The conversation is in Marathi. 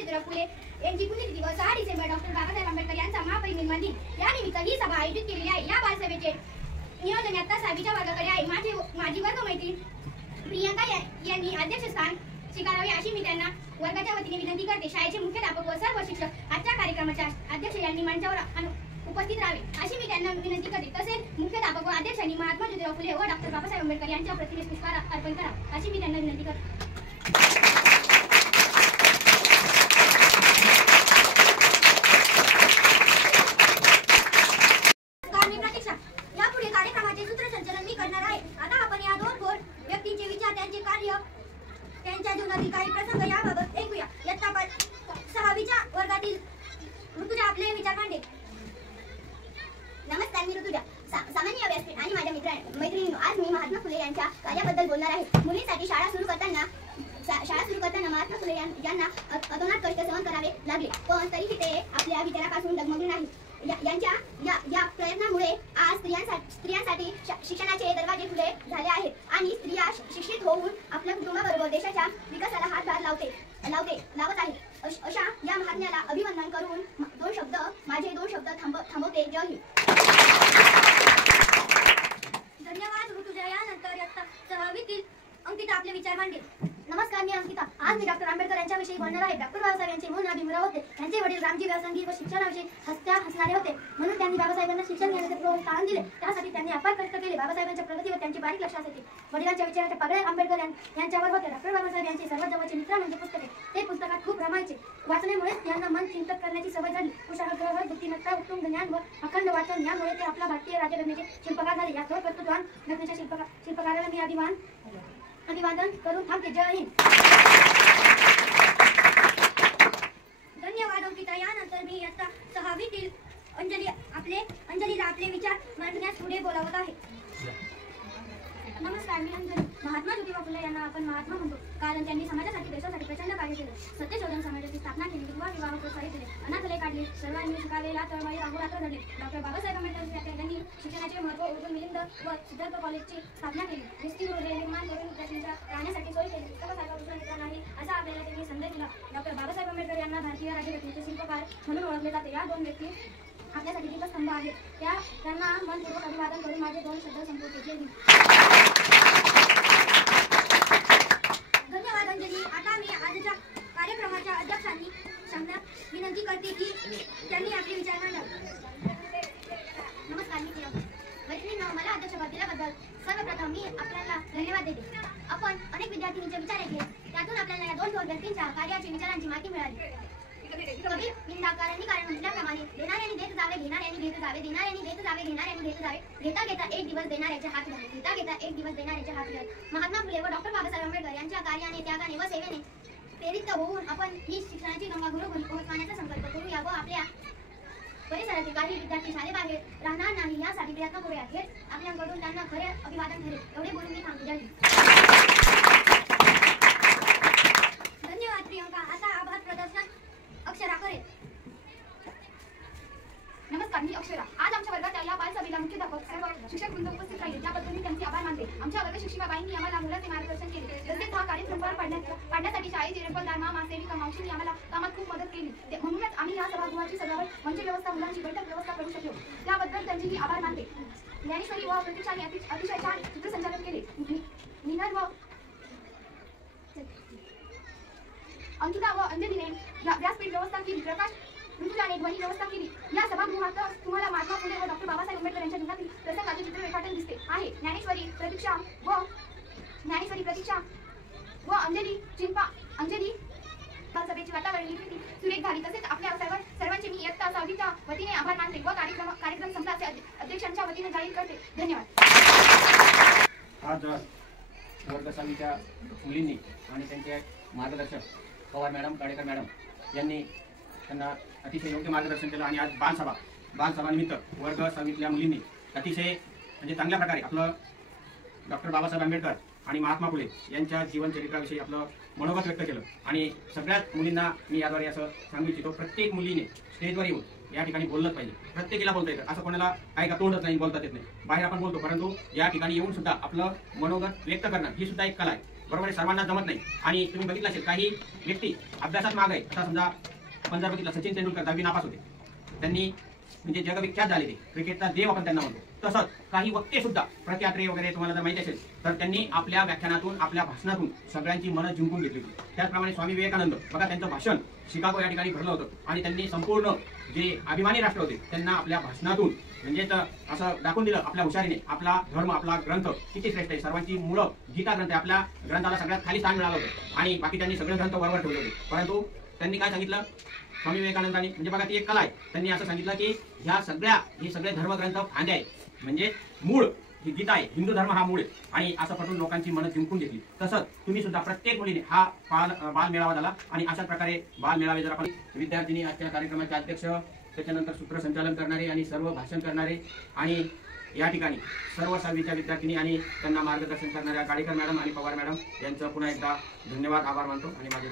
ज्योतिराव फुले यांची पुण्यतिथी व 6 डिसेंबर डॉक्टर बाबासाहेब आंबेडकर यांचा महापरिनिर्वाण दिन या निमित्त ही सभा आयोजित केलेली आहे। या बालसभेचे नियोजन इयत्ता 6वीच्या वर्गाकडे आहे। माझी वर्गमैत्रीण प्रियंका यांनी अध्यक्षस्थान स्वीकारावे अशी मी त्यांना वर्गाच्या वतीने विनंती करते। शाळेचे मुख्याध्यापक व सर्व शिक्षक आजच्या कार्यक्रमाच्या अध्यक्ष यांनी मंचावर उपस्थित राहावे अशी मी त्यांना विनंती करते। तसेच मुख्याध्यापक व अध्यक्षांनी महात्मा ज्योतिराव फुले व डॉक्टर बाबासाहेब आंबेडकर यांच्या प्रतिमेस पुष्पहार अर्पण करा अशी मी त्यांना विनंती करते। यापुढे कार्यक्रमाचे सूत्रसंचालन मी करणार आहे। आता आपण या दोन थोर व्यक्तींचे विचार, त्यांचे कार्य, त्यांच्या जीवनातील काही प्रसंग याबाबत ऐकूया। इयत्ता 6वीच्या वर्गातील ऋतुजा आपले विचार मांडेल। नमस्कार, मी ऋतुजा, सामान्य व्यासपीठ आणि माझ्या मैत्रिणींनो, आज मी महात्मा फुले यांच्या कार्याबद्दल बोलणार आहे। मुलींसाठी शाळा सुरू करताना महात्मा फुले यांना अतोनात कष्ट सहन करावे लागले, पण तरीही ते आपल्या विचारापासून डगमगले नाही। यांच्या या प्रयत्नामुळे आज स्त्रियांसाठी शिक्षणाचे दरवाजे खुले झाले आहेत आणि स्त्रिया शिक्षित होऊन आपल्या कुटुंबाबरोबर देशाच्या विकासाला हातभार लावत आहेत। अशा या महात्म्याला अभिवंदन करून माझे दोन शब्द थांबवते। जय हिंद। धन्यवाद ऋतुजा। यानंतर इयत्ता 6वीतील अंकिता आपले विचार मांडेल। नमस्कार, मी अंकिता। आज मी डॉक्टर आंबेडकर यांच्याविषयी बोलणार आहे। डॉक्टर बाबासाहेब यांचे मूळ नाव भीमराव होते। त्यांचे वडील रामजी व्यासंगी व शिक्षणाविषयी हसणारे होते, म्हणून त्यांनी बाबासाहेबांना शिक्षण घेण्याचे प्रोत्साहन दिले। त्यासाठी त्यांनी अपार कष्ट केले। बाबासाहेबांच्या प्रगतीवर त्यांची बारीक लक्ष असायचे। वडिलांच्या विचाराच्या पगड्या आंबेडकर यांच्यावर होत्या। डॉक्टर बाबासाहेब यांचे सर्वात जवळचे मित्र म्हणजे पुस्तके। ते पुस्तकात खूप रमायचे। वाचण्यामुळेच त्यांना मन चिंतन करण्याची सवय झाली। कुशाग्रह, बुद्धिमत्ता, उत्तुंग ज्ञान व अखंड वाचन यामुळे ते आपला भारतीय राज्यघटनेचे शिल्पकार झाले। या थोर कर्तृत्वान घटनेच्या शिल्पकाराला मी अभिवादन करून थांबते। जय हिंद। धन्यवाद अंकिता। यानंतर मी इयत्ता 6वीतील अंजलीला आपले विचार मांडण्यास पुढे बोलावत आहे। नमस्कार, मी अंजली। महात्मा ज्योतिराव फुले यांना आपण महात्मा म्हणतो, कारण त्यांनी समाजासाठी, देशासाठी प्रचंड कार्य केले। सत्यशोधन समाजाची स्थापना केली, विवाह प्रोत्साहित केले, अनाथालय काढले, सर्वांनी शिकावेला चळवळी अहोरात्र घडले। डॉक्टर बाबासाहेब आंबेडकर यांनी शिक्षणाचे महत्त्व उर्दू मिलिंद व सिद्धार्थ कॉलेजची स्थापना केली। वसतिगृह निर्माण करून विद्यार्थ्यांच्या राहण्यासाठी सोय केली। पुस्तकासारखा दुसरा मित्र नाही असा आपल्याला त्यांनी संदेश दिला। डॉक्टर बाबासाहेब आंबेडकर यांना भारतीय राज्यघटनेचे शिल्पकार म्हणून ओळखले जाते। या दोन व्यक्ती आपल्यासाठी दीपस्तंभ आहेत। त्यांना मनपूर्वक अभिवादन करून माझे दोन शब्द संपवते। जय हिंद। धन्यवाद अंजली। आता मी आजच्या कार्यक्रमाच्या अध्यक्षांनी सांगण्यास विनंती करते की त्यांनी आपले विचार मांडावे। नमस्कार, मी प्रियंका। मैत्रिणींनो, मला अध्यक्षपद दिल्याबद्दल सर्वप्रथम मी आपल्याला धन्यवाद देते। आपण अनेक विद्यार्थिनींचे विचार ऐकले, त्यातून आपल्याला या दोन थोर व्यक्तींच्या कार्याची, विचारांची माहिती मिळाली। कवी निंदाकारांनी कारण म्हटल्याप्रमाणे देणाऱ्यांनी देत जावे, घेणाऱ्यांनी घेत जावे, देणाऱ्यांनी देत जावे, घेणाऱ्यांनी घेत जावे, घेता घेता एक दिवस देणाऱ्याचे हात धरले, घेता घेता एक दिवस देणाऱ्याचे हात धरले। महात्मा फुले व डॉक्टर बाबासाहेब आंबेडकर यांच्या कार्याने, त्यागाने व सेवेने प्रेरित होऊन आपण ही शिक्षणाची गंगा घरोघरी पोहोचवण्याचा संकल्प करूया व आपल्या परिसरातील काही विद्यार्थी शाळेबाहेर राहणार नाही यासाठी प्रयत्न करूया। हेच आपल्याकडून त्यांना खरे अभिवादन ठरेल। एवढे बोलून मी थांबते। जय हिंद। धन्यवाद प्रियंका। आता आभार प्रदर्शन अक्षरा करेल। नमस्कार, मी अक्षरा। आज आमच्या वर्गाच्या या बालसभेला मुख्याध्यापक, सर्व शिक्षक वृंद उपस्थित राहिले, त्याबद्दल मी त्यांचे आभार मानते। आमच्या वर्ग शिक्षिकाबाईंनी आम्हाला मुलाचे मार्गदर्शन केले। तसेच हा कार्यक्रम पार पाडण्यासाठी शाळेचे रेफरदार, मामा, सेविका, मावशींनी आम्हाला कामात खूप मदत केली। म्हणूनच आम्ही या सभागृहाची सजावट, मंच व्यवस्था, मुलांची बैठक व्यवस्था करू शकलो। त्याबद्दल त्यांचे मी आभार मानते। ज्ञानेश्वरी व प्रतीक्षाने अतिशय छान सूत्रसंचालन केले। मीनल व अंकिता व अंजलीने व्यासपीठ व्यवस्था केली। प्रकाश ऋतुजाने ध्वनी व्यवस्था केली। या सभागृहात तुम्हाला महात्मा फुले व डॉक्टर बाबासाहेब आंबेडकर यांच्या जीवनातील प्रसंगाचे चित्र रेखाटन दिसते आहे। ज्ञानेश्वरी, प्रतीक्षा व अंजली सभेची वातावरण निर्मिती सुरेख झाली। तसेच आपल्या सर्वांचे मी इयत्ता 6वीच्या वतीने आभार मानते व कार्यक्रम संपला असे अध्यक्षांच्या वतीने जाहीर करते। धन्यवाद। आज वर्ग 6वीच्या मुलींनी आणि त्यांचे मार्गदर्शक पवार मॅडम, काडेकर मॅडम यांनी त्यांना अतिशय योग्य मार्गदर्शन केलं आणि आज बालसभा निमित्त वर्ग 6वीतल्या मुलींनी अतिशय म्हणजे चांगल्या प्रकारे आपलं डॉक्टर बाबासाहेब आंबेडकर आणि महात्मा फुले यांच्या जीवनचरित्राविषयी आपलं मनोगत व्यक्त केलं। आणि सगळ्याच मुलींना मी याद्वारे असं सांगू इच्छितो, प्रत्येक मुलीने स्टेजवर येऊन या ठिकाणी बोललंच पाहिजे। प्रत्येकीला बोलता येतं, असं कोणाला काय का तोंडच नाही, बोलता येत नाही। बाहेर आपण बोलतो, परंतु या ठिकाणी येऊन सुद्धा आपलं मनोगत व्यक्त करणं ही सुद्धा एक कला आहे। बरोबर आहे, सर्वांना जमत नाही. आणि तुम्ही बघितलं असेल काही व्यक्ती अभ्यासात माग आहे. आता समजा आपण जर बघितलं सचिन तेंडुलकर 10वी नापास होते, त्यांनी म्हणजे जगविख्यात झाले, ते क्रिकेटचा देव आपण त्यांना म्हणतो. तसंच काही वक्ते सुद्धा प्रख्यात्रे वगैरे तुम्हाला जर माहिती असेल तर त्यांनी आपल्या व्याख्यानातून आपल्या भाषणातून सगळ्यांची मनं जिंकून घेतली होती. त्याचप्रमाणे स्वामी विवेकानंद बघा, त्यांचं भाषण शिकागो या ठिकाणी भरलं होतं आणि त्यांनी संपूर्ण जे अभिमानी राष्ट्र होते त्यांना आपल्या भाषणातून म्हणजे असं दाखवून दिलं आपल्या हुशारीने आपला धर्म आपला ग्रंथ किती श्रेष्ठ आहे. सर्वांची मुलं गीता ग्रंथ आहे, आपल्या ग्रंथाला सगळ्यात खाली स्थान मिळालं होतं आणि बाकी त्यांनी सगळे ग्रंथ वरवर ठेवले होते. परंतु त्यांनी काय सांगितलं, स्वामी विवेकानंदांनी म्हणजे बघा ती एक कला आहे, त्यांनी असं सांगितलं की हे सगळे धर्मग्रंथ फांद्या आहेत, म्हणजे मूळ ही गीता आहे, हिंदू धर्म हा मूळ आहे. आणि असं पटून लोकांची मनं जिंकून घेतली. तसंच तुम्ही सुद्धा प्रत्येक मुलीने हा बाल मेळावा झाला आणि अशा प्रकारे बाल मेळावे जर आपण विद्यार्थिनी आजच्या कार्यक्रमाचे अध्यक्ष, त्याच्यानंतर सूत्रसंचालन करणारे आणि सर्व भाषण करणारे आणि या ठिकाणी सर्व 6वीच्या विद्यार्थिनी आणि त्यांना मार्गदर्शन करणाऱ्या काडेकर मॅडम आणि पवार मॅडम यांचं पुन्हा एकदा धन्यवाद आभार मानतो आणि माझे